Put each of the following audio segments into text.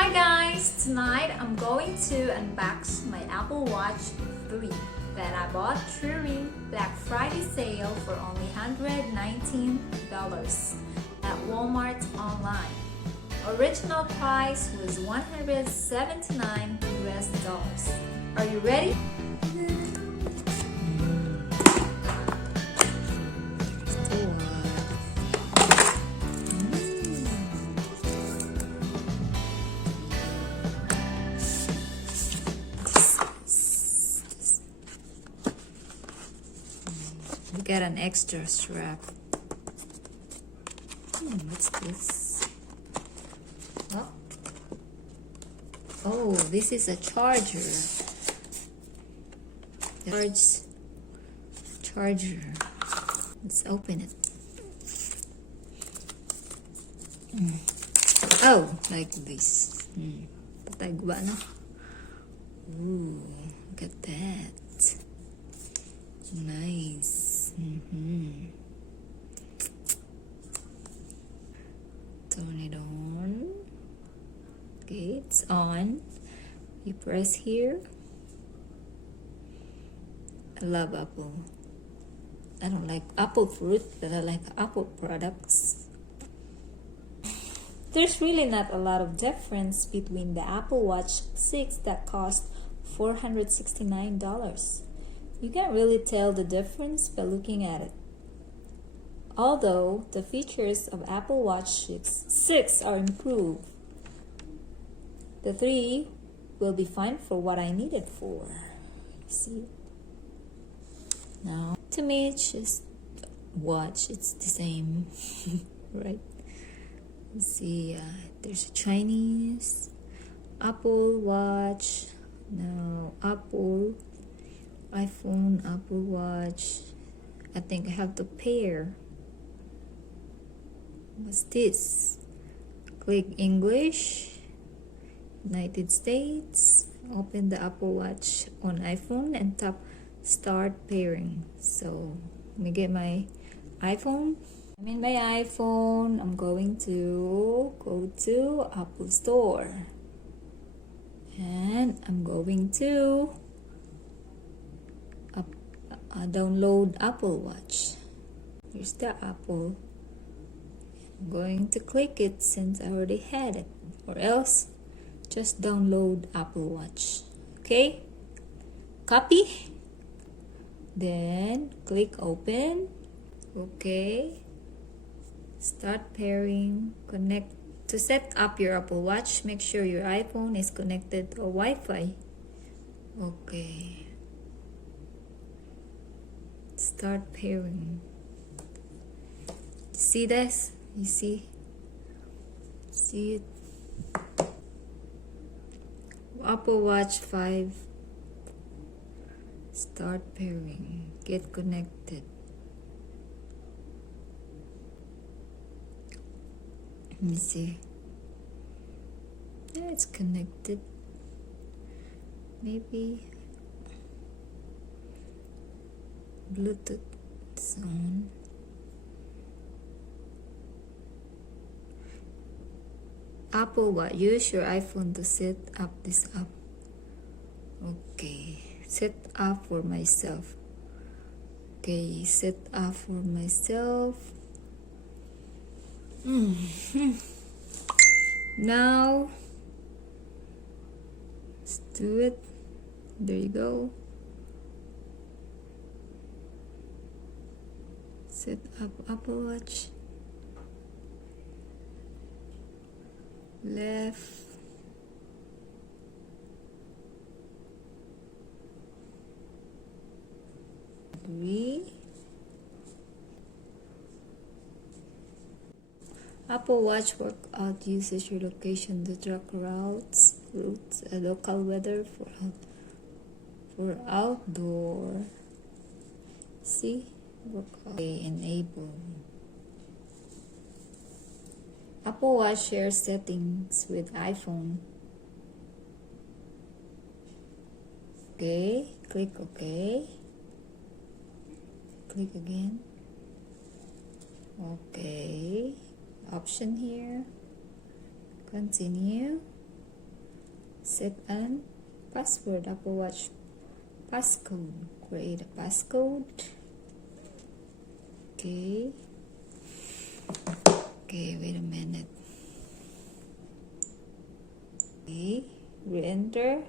Hi guys! Tonight I'm going to unbox my Apple Watch 3 that I bought during Black Friday sale for only $119 at Walmart online. Original price was $179 US. Are you ready? We got an extra strap. What's this? Oh, this is a charger. Charger. Let's open it. Oh, like this. Patagwa na. Ooh, look at that. Nice. Turn it on. Okay, it's on. You press here. I love Apple. I don't like Apple fruit, but I like Apple products. There's really not a lot of difference between the Apple Watch 6 that cost $469. You can't really tell the difference by looking at it. Although the features of Apple Watch 6 are improved, the 3 will be fine for what I need it for. See? Now, to me, it's just watch. It's the same, right? Let's see, there's a Chinese, Apple Watch, now Apple, iPhone, Apple Watch. I think I have to pair. What's this? Click English, United States, open the Apple Watch on iPhone and tap Start Pairing. So, let me get my iPhone. I'm in my iPhone. I'm going to go to Apple Store. And I'm going to download Apple Watch. Here's the Apple. I'm going to click it since I already had it. Or else, just download Apple Watch. Okay? Copy. Then, click open. Okay. Start pairing. Connect. To set up your Apple Watch, make sure your iPhone is connected to Wi-Fi. Okay. Start pairing. See this? You see? See it? Apple Watch 5. Start pairing. Get connected. Let me see. Yeah, it's connected. Maybe Bluetooth is on. Apple Watch. Use your iPhone to set up this app. Okay. Set up for myself. Okay, set up for myself. Now, let's do it. There you go. Set up Apple Watch. Left. Agree. Apple Watch workout uses your location to track routes, local weather for outdoor. See? Workout. Okay, enable. Apple Watch shares settings with iPhone. Okay, click OK. Click again. Okay. Option here. Continue. Set an password, Apple Watch passcode. Create a passcode. Okay. Okay, wait a minute. Okay, re-enter.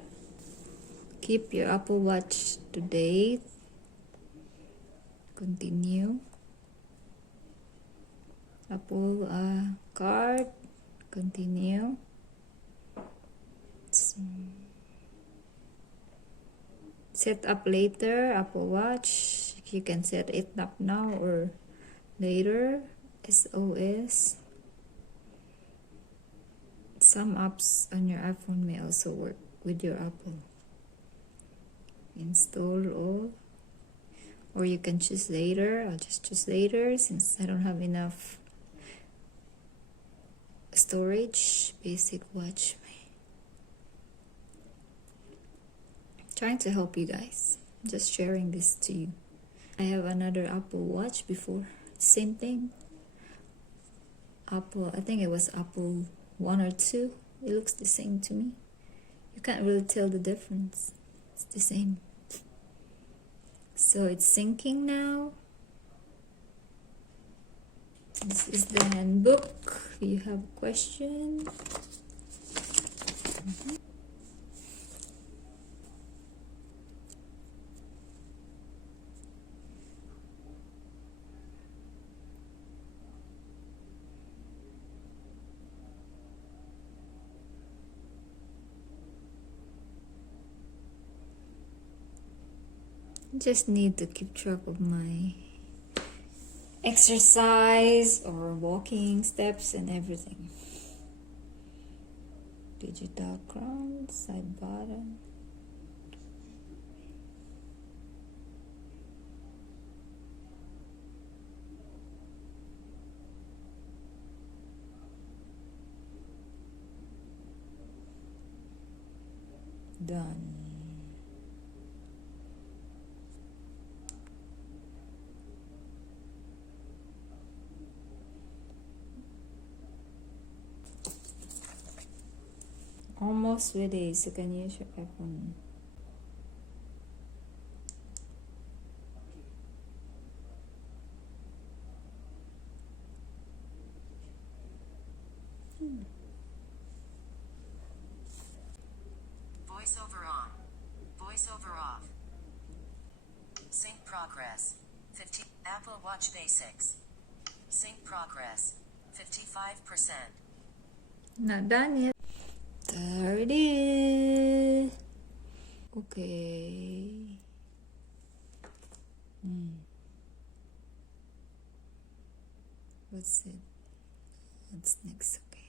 Keep your Apple Watch to date. Continue. Apple card. Continue. Set up later, Apple Watch. You can set it up now or later. SOS. Some apps on your iPhone may also work with your Apple. Install all. Or you can choose later. I'll just choose later since I don't have enough storage. Basic watch. Trying to help you guys. Just sharing this to you. I have another Apple Watch before. Same thing. Apple, I think it was Apple 1 or 2. It looks the same to me. You can't really tell the difference. It's the same. So it's syncing now. This is the handbook. You have a question? Just need to keep track of my exercise or walking steps and everything. Digital crown, side button. Done. Almost ready, so you can use your iPhone. Voiceover on. Voiceover off. Sync progress. 50. Apple Watch Basics. Sync progress. 55%. Not done yet. There it is. Okay. What's it? What's next? Okay.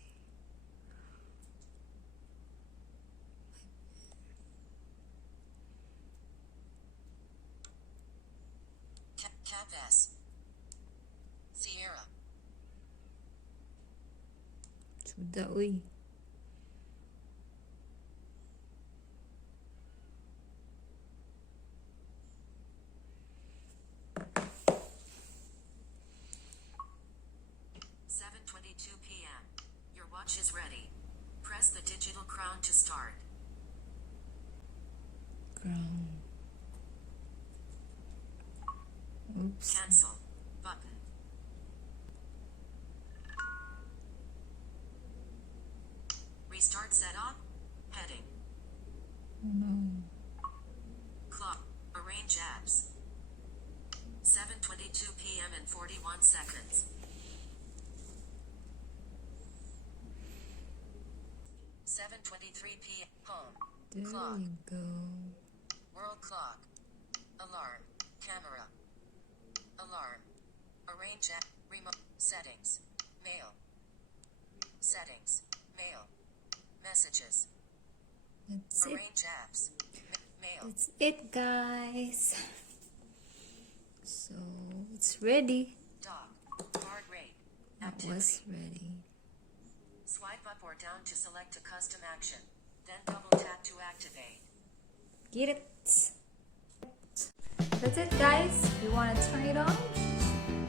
Cap S. Sierra. Sudah, uy. p.m. Your watch is ready. Press the digital crown to start. Crown. Oops. Cancel button. Restart setup. Heading. Oh no. Clock. Arrange apps. 7:22 p.m. and 41 seconds. 7:23 p.m. Home. There Clock. you go. World clock. Alarm. Camera. Alarm. Arrange app. Remote. Settings. Mail. Settings. Mail. Messages. That's it. Arrange apps. Mail. That's it, guys. So it's ready. Dock. Heart rate. It Activity. was ready. Swipe up or down to select a custom action. Then double tap to activate. Get it. That's it, guys. If you want to turn it on,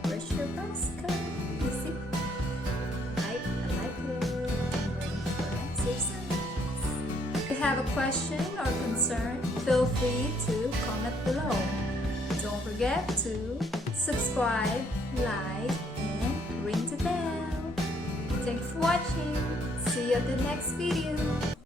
press your passcode. You see? I like it. I'm ready for exercise. If you have a question or concern, feel free to comment below. Don't forget to subscribe, like, and ring the bell. Thank you for watching. See you at the next video.